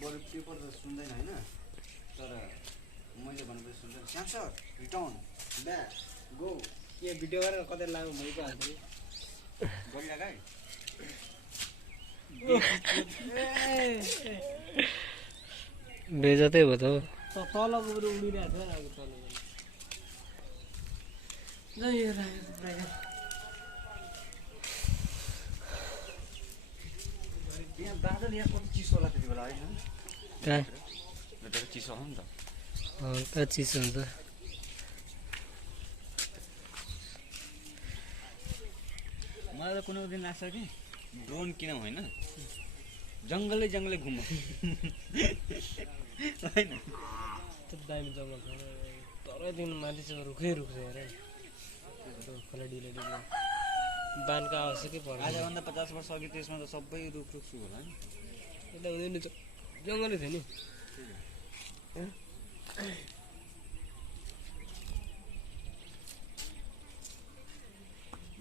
बरु पेपर त सुन्दैन होइन तर मैले भनेपछि सुन्दैन स्यामसर रिटर्न ब्याक गो के भिडियो गरेर कतै लाग्नु भएको हाल्थ्यो गरिरहेको है बेजतै हो त हौ। तलको बरु उडिरहेको थियो अब तल ल यो राखेको यहाँ बादल यहाँ कति चिसो होला त्यति बेला होइन कहाँ धेरै चिसो होला नि त हल्का चिसो हुन्छ। मलाई त कुनै दिन लाग्छ कि ड्रोन किन होइन जङ्गलै जङ्गलै घुम होइन त्यो दामी जङ्गल छ तलैदेखि माथि चाहिँ रुखै रुख छ हेर खोला डिलो डिलो बानको आवश्यकै पर्छ आजभन्दा 50 वर्ष अघि त्यसमा त सबै रुख रुख होला नि यता हुँदैन जङ्गलै थियो नि